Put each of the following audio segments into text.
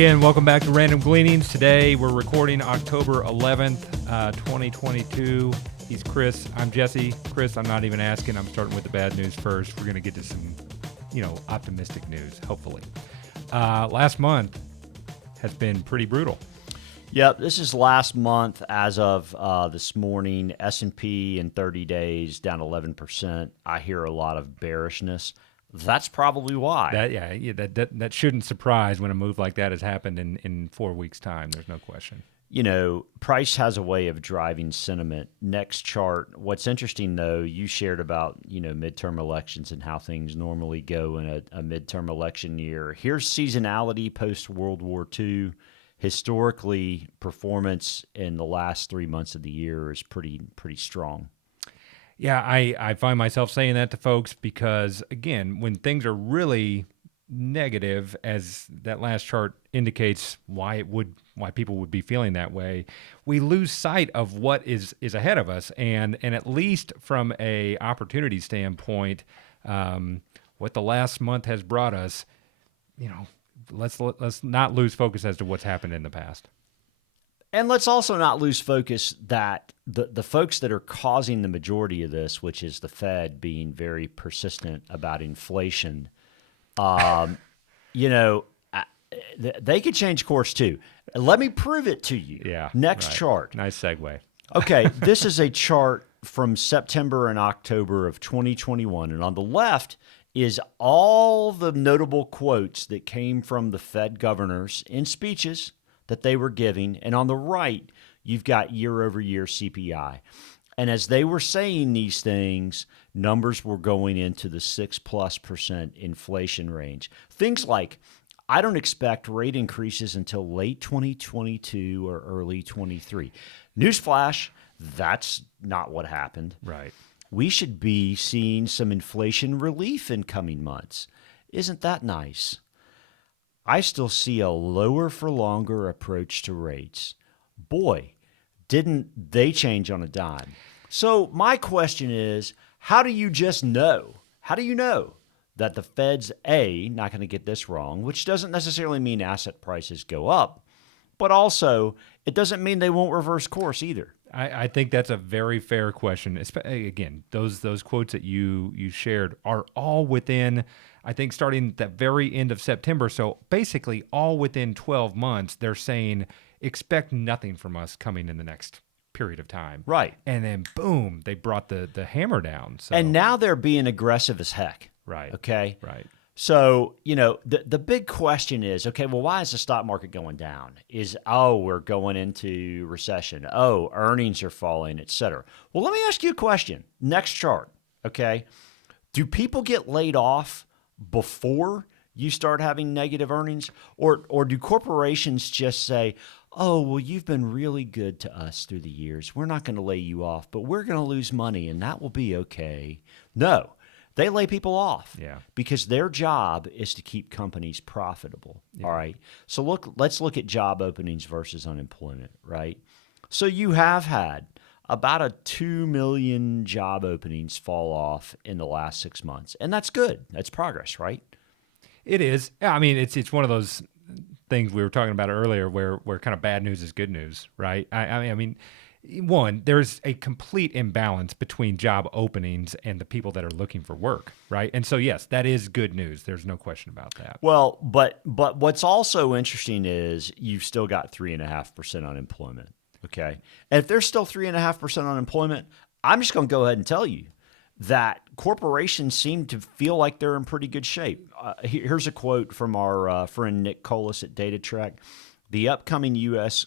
again. Welcome back to Random Gleanings. Today we're recording October 11th, 2022. He's Chris. I'm Jesse. Chris, I'm not even asking. I'm starting with the bad news first. We're going to get to some, optimistic news, hopefully. Last month has been pretty brutal. Yep, this is last month as of this morning. S&P in 30 days down 11%. I hear a lot of bearishness. That's probably why. That shouldn't surprise when a move like that has happened in 4 weeks' time. There's no question. You know, price has a way of driving sentiment. Next chart. What's interesting, though, you shared about, midterm elections and how things normally go in a midterm election year. Here's seasonality post-World War II. Historically, performance in the last 3 months of the year is pretty strong. Yeah, I find myself saying that to folks because, again, when things are really negative, as that last chart indicates why people would be feeling that way, we lose sight of what is ahead of us. And at least from a opportunity standpoint, what the last month has brought us, let's not lose focus as to what's happened in the past. And let's also not lose focus that the folks that are causing the majority of this, which is the Fed being very persistent about inflation, they could change course too. Let me prove it to you. Yeah. Next right. chart. Nice segue. Okay, this is a chart from September and October of 2021. And on the left is all the notable quotes that came from the Fed governors in speeches that they were giving. And on the right, you've got year-over-year CPI. And as they were saying these things, numbers were going into the 6+% inflation range. Things like, I don't expect rate increases until late 2022 or early 23. Newsflash, that's not what happened. Right. We should be seeing some inflation relief in coming months. Isn't that nice? I still see a lower for longer approach to rates. Boy, didn't they change on a dime. So my question is, how do you just know? How do you know that the Fed's not going to get this wrong, which doesn't necessarily mean asset prices go up, but also it doesn't mean they won't reverse course either. I think that's a very fair question. Again, those quotes that you shared are all within, I think, starting at the very end of September. So basically all within 12 months, they're saying, expect nothing from us coming in the next period of time. Right. And then, boom, they brought the hammer down. So. And now they're being aggressive as heck. Right. Okay? Right. So, the big question is, okay, well, why is the stock market going down? We're going into recession. Earnings are falling, et cetera. Well, let me ask you a question. Next chart, okay? Do people get laid off before you start having negative earnings? Or do corporations just say, you've been really good to us through the years. We're not going to lay you off, but we're going to lose money, and that will be okay. No. They lay people off because their job is to keep companies profitable. Yeah. All right. So let's look at job openings versus unemployment, right? So you have had about a 2 million job openings fall off in the last 6 months. And that's good. That's progress, right? It is. I mean, it's one of those things we were talking about earlier where kind of bad news is good news, right? I mean, one, there's a complete imbalance between job openings and the people that are looking for work, right? And so, yes, that is good news. There's no question about that. Well, but what's also interesting is you've still got 3.5% unemployment, okay? And if there's still 3.5% unemployment, I'm just going to go ahead and tell you that corporations seem to feel like they're in pretty good shape. Here's a quote from our friend Nick Colas at DataTrack. The upcoming U.S.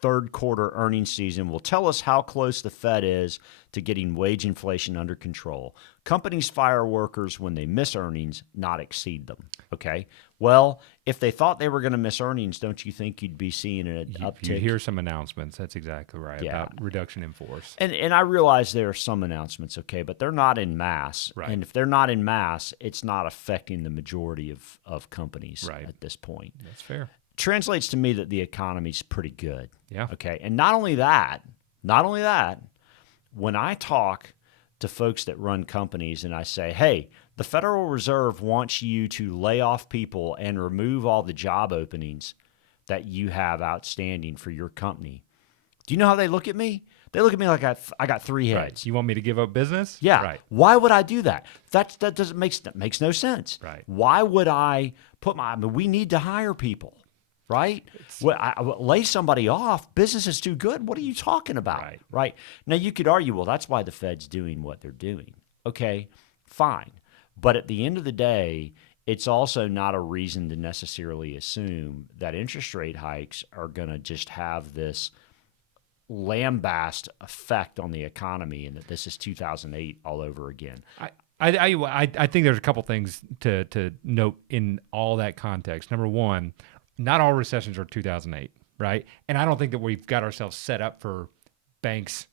third quarter earnings season will tell us how close the Fed is to getting wage inflation under control. Companies fire workers when they miss earnings, not exceed them. Okay. Well, if they thought they were going to miss earnings, don't you think you'd be seeing an uptick? You hear some announcements. That's exactly right. Yeah. About reduction in force. And I realize there are some announcements, okay, but they're not in mass. Right. And if they're not in mass, it's not affecting the majority of companies at this point. That's fair. Translates to me that the economy's pretty good. Yeah. Okay. And not only that, when I talk to folks that run companies and I say, hey, the Federal Reserve wants you to lay off people and remove all the job openings, that you have outstanding for your company, do you know how they look at me? They look at me like I got three Right. heads. You want me to give up business? Yeah. Right. Why would I do that? That makes no sense. Right. Why would I I mean, we need to hire people, right? Lay somebody off. Business is too good. What are you talking about? Right. Right. Now you could argue, well, that's why the Fed's doing what they're doing. Okay, fine. But at the end of the day, it's also not a reason to necessarily assume that interest rate hikes are going to just have this lambast effect on the economy and that this is 2008 all over again. I think there's a couple things to note in all that context. Number one, not all recessions are 2008, right? And I don't think that we've got ourselves set up for banks,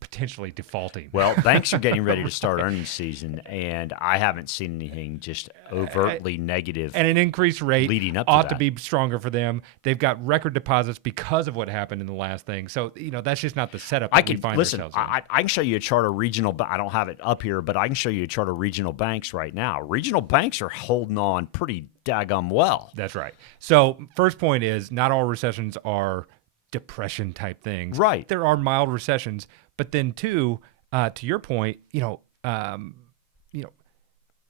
potentially defaulting. Well, banks are getting ready to start earnings season, and I haven't seen anything just overtly negative. And an increased rate leading up to ought to that. be stronger for them. They've got record deposits because of what happened in the last thing. So, that's just not the setup that we find ourselves in. I can show you a chart of regional. I don't have it up here, but I can show you a chart of regional banks right now. Regional banks are holding on pretty daggum well. That's right. So, first point is not all recessions are depression type things. Right. There are mild recessions, but then two, to your point,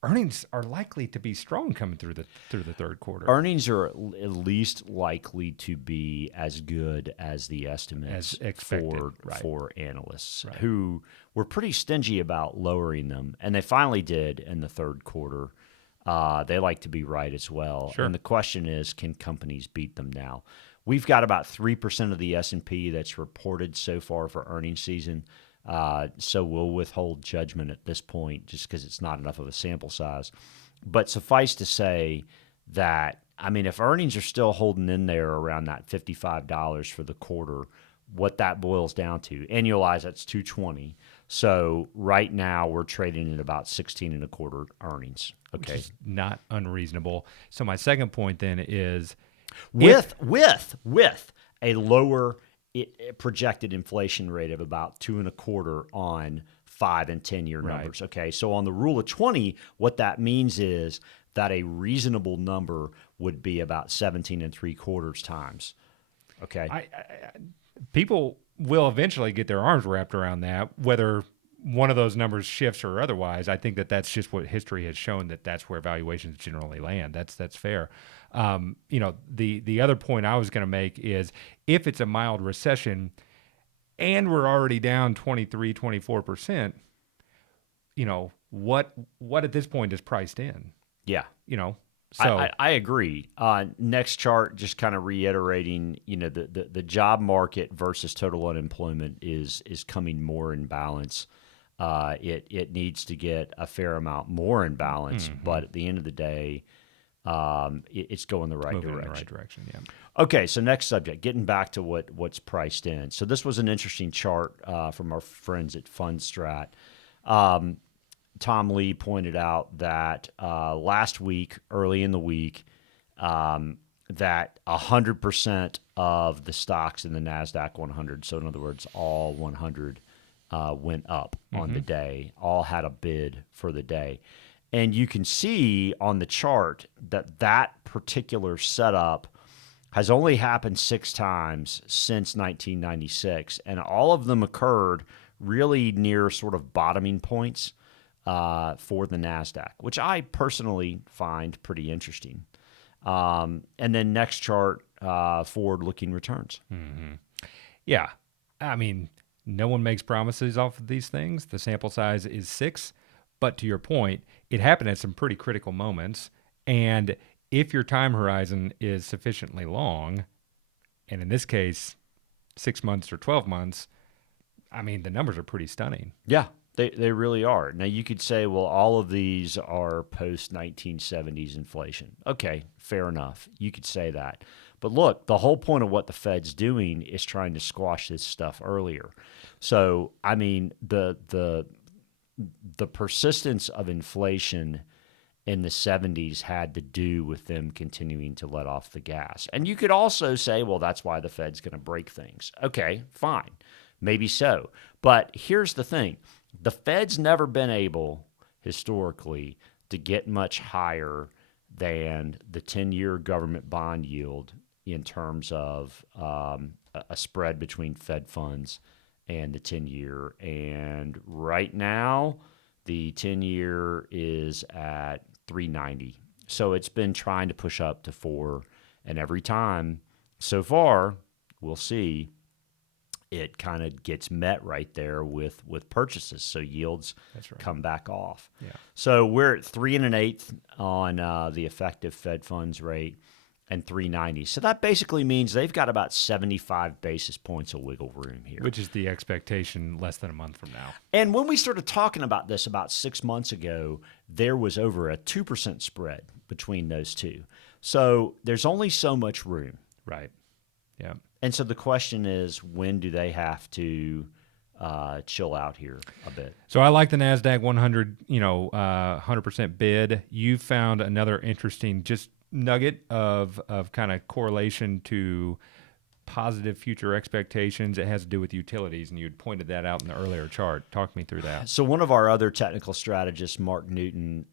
earnings are likely to be strong coming through the third quarter. Earnings are at least likely to be as good as the estimates As expected, for analysts Right. who were pretty stingy about lowering them, and they finally did in the third quarter. They like to be right as well. Sure. And the question is, can companies beat them now? We've got about 3% of the S&P that's reported so far for earnings season. So we'll withhold judgment at this point just because it's not enough of a sample size. But suffice to say that, I mean, if earnings are still holding in there around that $55 for the quarter, what that boils down to, annualize, that's $220. So right now we're trading at about 16 and a quarter earnings. Okay. Which is not unreasonable. So my second point then is with a lower projected inflation rate of about 2.25 on 5 and 10-year numbers. Okay, so on the rule of 20, what that means is that a reasonable number would be about 17.75 times. Okay, people will eventually get their arms wrapped around that, whether one of those numbers shifts or otherwise. I think that's just what history has shown, that's where valuations generally land. That's fair. The other point I was going to make is if it's a mild recession and we're already down 23, 24%, what at this point is priced in? Yeah. So I agree. Next chart, just kind of reiterating, the job market versus total unemployment is coming more in balance. It needs to get a fair amount more in balance, but at the end of the day, it's going the right moving direction. in the right direction, yeah. Okay, so next subject, getting back to what's priced in. So this was an interesting chart from our friends at FundStrat. Tom Lee pointed out that last week, early in the week, that 100% of the stocks in the NASDAQ 100, so in other words, all 100 went up on the day, all had a bid for the day. And you can see on the chart that particular setup has only happened 6 times since 1996, and all of them occurred really near sort of bottoming points for the NASDAQ, which I personally find pretty interesting. And then next chart, forward-looking returns. Mm-hmm. Yeah. I mean, no one makes promises off of these things. The sample size is 6. But to your point, it happened at some pretty critical moments. And if your time horizon is sufficiently long, and in this case, 6 months or 12 months, I mean, the numbers are pretty stunning. Yeah, they really are. Now, you could say, well, all of these are post-1970s inflation. Okay, fair enough. You could say that. But look, the whole point of what the Fed's doing is trying to squash this stuff earlier. So, I mean, the persistence of inflation in the 70s had to do with them continuing to let off the gas. And you could also say, well, that's why the Fed's going to break things. Okay, fine. Maybe so. But here's the thing. The Fed's never been able, historically, to get much higher than the 10-year government bond yield in terms of a spread between Fed funds and the 10-year. And right now, the 10-year is at 390. So it's been trying to push up to 4. And every time so far, we'll see, it kind of gets met right there with purchases. So yields come back off. Yeah. So we're at 3 1/8 on the effective Fed funds rate and 390. So that basically means they've got about 75 basis points of wiggle room here. Which is the expectation less than a month from now. And when we started talking about this about 6 months ago, there was over a 2% spread between those two. So there's only so much room. Right. Yeah. And so the question is, when do they have to chill out here a bit? So I like the NASDAQ 100, 100% bid. You found another interesting just nugget of kind of correlation to positive future expectations. It has to do with utilities, and you had pointed that out in the earlier chart. Talk me through that. So one of our other technical strategists, Mark Newton,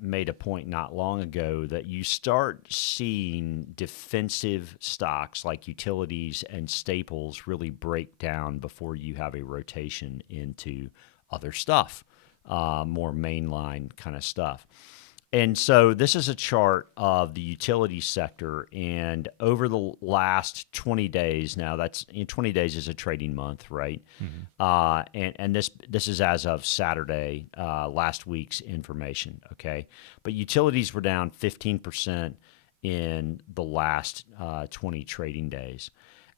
made a point not long ago that you start seeing defensive stocks like utilities and staples really break down before you have a rotation into other stuff, more mainline kind of stuff. And so this is a chart of the utility sector, and over the last 20 days, now 20 days is a trading month, right? Mm-hmm. And this is as of Saturday, last week's information, okay? But utilities were down 15% in the last 20 trading days.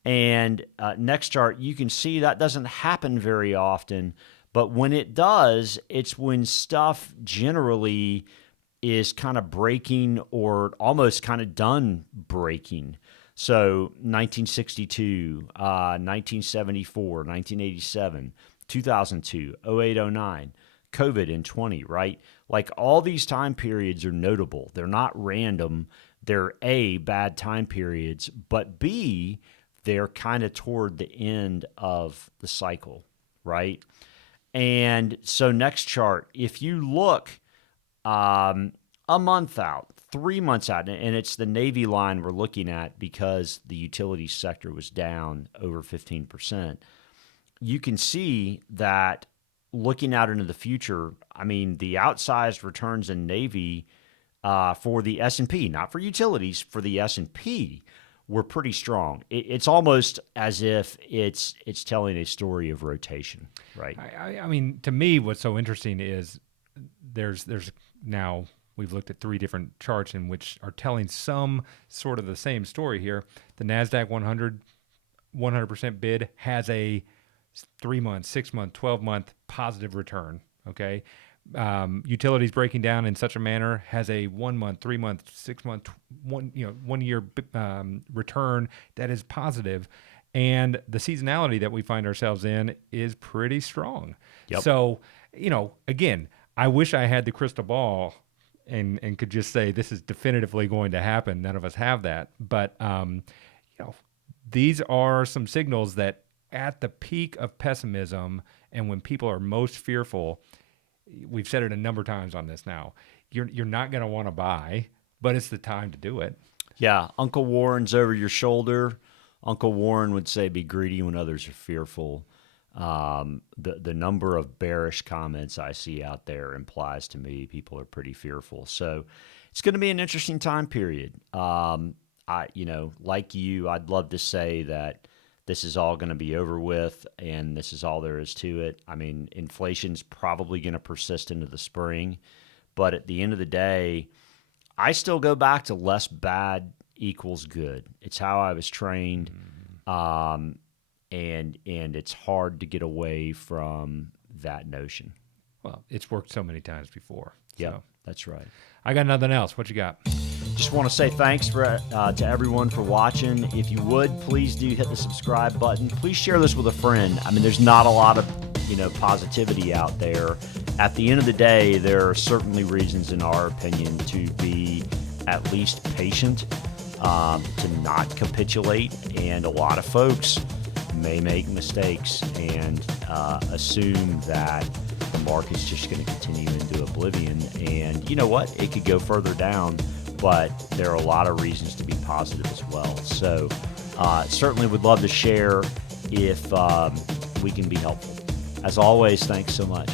And next chart, you can see that doesn't happen very often, but when it does, it's when stuff generally is kind of breaking or almost kind of done breaking. So 1962, 1974, 1987, 2002, 08, 09, COVID in 20, right? Like all these time periods are notable. They're not random. They're A, bad time periods, but B, they're kind of toward the end of the cycle, right? And so next chart, if you look a month out, 3 months out, and it's the Navy line we're looking at because the utility sector was down over 15%. You can see that looking out into the future, I mean, the outsized returns in Navy for the S&P, not for utilities, for the S&P were pretty strong. It's almost as if it's telling a story of rotation, right? I mean, to me, what's so interesting is there's now we've looked at 3 different charts in which are telling some sort of the same story here. The NASDAQ 100% bid has a 3-month, 6-month, 12-month positive return, okay? Utilities breaking down in such a manner has a 1-month, 3-month, 6-month, 1 year return that is positive. And the seasonality that we find ourselves in is pretty strong. Yep. So, again, I wish I had the crystal ball and could just say this is definitively going to happen. None of us have that. But, these are some signals that at the peak of pessimism and when people are most fearful, we've said it a number of times on this now, you're not going to want to buy, but it's the time to do it. Yeah, Uncle Warren's over your shoulder. Uncle Warren would say, be greedy when others are fearful. The number of bearish comments I see out there implies to me people are pretty fearful. So it's going to be an interesting time period. Like you, I'd love to say that this is all going to be over with and this is all there is to it. I mean, inflation's probably going to persist into the spring, but at the end of the day, I still go back to less bad equals good. It's how I was trained. And it's hard to get away from that notion. Well, it's worked so many times before. Yeah, so. That's right. I got nothing else. What you got? Just want to say thanks to everyone for watching. If you would, please do hit the subscribe button. Please share this with a friend. I mean, there's not a lot of positivity out there. At the end of the day, there are certainly reasons, in our opinion, to be at least patient, to not capitulate, and a lot of folks may make mistakes and assume that the market's just going to continue into oblivion. And you know what? It could go further down, but there are a lot of reasons to be positive as well. So certainly would love to share if we can be helpful. As always, thanks so much.